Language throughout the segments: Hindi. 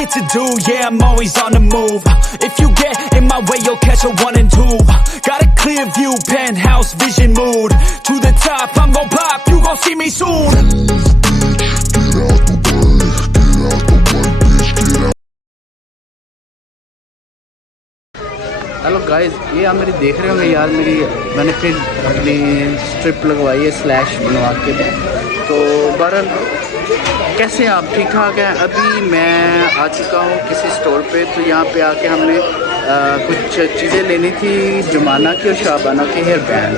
shit to do, yeah, I'm always on the move. If you get in my way, you'll catch a 1 and 2. Got a clear view, penthouse vision mood. To the top, I'm gon' pop, you gon' see me soon. Hello guys, ये आप मेरी देख रहे होंगे यार, मैंने फिर अपनी स्ट्रिप लगवाई है स्लैश बनवा के। तो बहरहाल कैसे आप ठीक ठाक हैं? अभी मैं आ चुका हूँ किसी स्टोर पे। तो यहाँ पे आके हमने कुछ चीज़ें लेनी थी जमाना की और शाबाना के हेयर बैंड,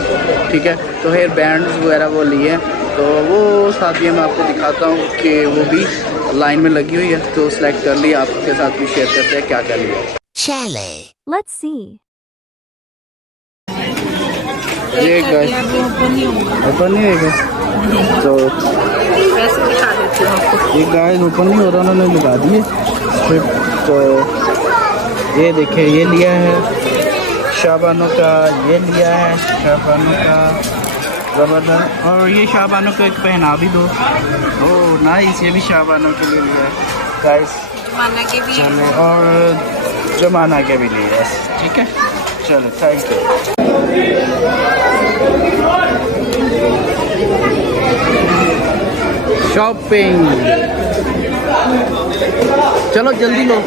ठीक है। तो हेयर बैंड वगैरह वो लिए, तो वो सादिया मैं आपको दिखाता हूँ कि वो भी लाइन में लगी हुई है। तो सिलेक्ट कर लिया, आपके साथ भी शेयर करते हैं क्या क्या लिया। चले Let's see. ये गाइस ओपन नहीं होगा, तो ये गाइस ओपन नहीं हो रहा, उन्होंने लगा दिए स्ट्रिप। तो ये देखिए, ये लिया है शाबानों का, ये लिया है शाबानों का, ज़बरदस्त। और ये शाबानों को एक पहना भी दो। ओह नाइस, ये भी शाबानों के लिए लिया है गाइस, जमाना के भी। चलो, और जमाना के भी लिए है, ठीक है। चलो, थैंक यू। शॉपिंग, चलो जल्दी लो।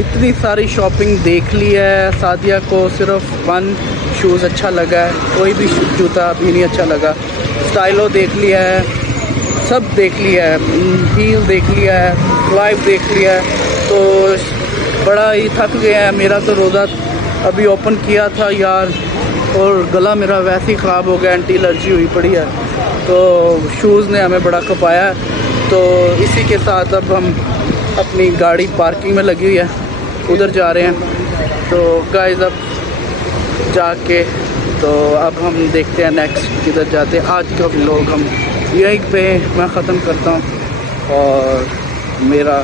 इतनी सारी शॉपिंग देख ली है। सादिया को सिर्फ 1 शूज़ अच्छा लगा है, कोई भी जूता भी नहीं अच्छा लगा। स्टाइलो देख लिया है, सब देख लिया है, हील देख लिया है, लाइव देख लिया है। तो बड़ा ही थक गया है। मेरा तो रोज़ा अभी ओपन किया था यार, और गला मेरा वैसे ही ख़राब हो गया, एंटी एलर्जी हुई पड़ी है। तो शूज़ ने हमें बड़ा खपाया। तो इसी के साथ अब हम अपनी गाड़ी पार्किंग में लगी हुई है, उधर जा रहे हैं। तो गाइस अब जाके तो अब हम देखते हैं नेक्स्ट किधर जाते हैं। आज का व्लॉग हम यहीं पे मैं ख़त्म करता हूँ, और मेरा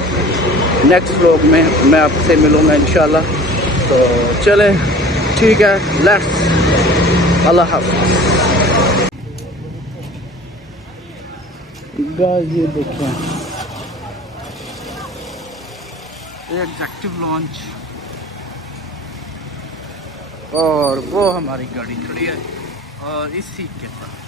नेक्स्ट व्लॉग में मैं आपसे मिलूँगा इंशाल्लाह। तो चले, ठीक है, लेट्स, अल्लाह हाफ़िज़। गाइस ये देखें, एग्जेक्टिव लॉन्च, और वो हमारी गाड़ी खड़ी है, और इसी के साथ